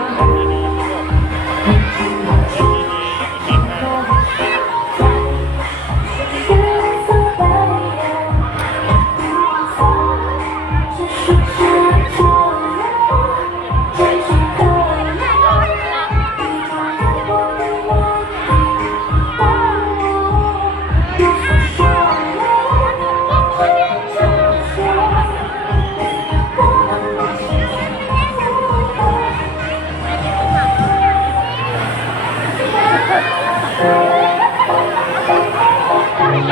Bye. เกร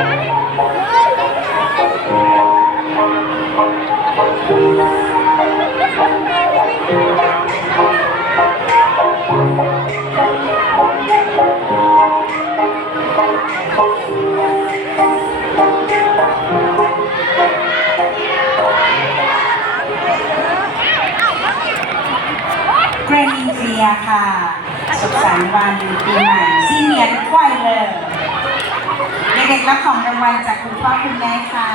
นอินเดียค่ะ สุขสันต์วันปีใหม่ซีเนียร์ทุกวัยเลย รับของรางวัลจากคุณพ่อคุณแม่ค่ะ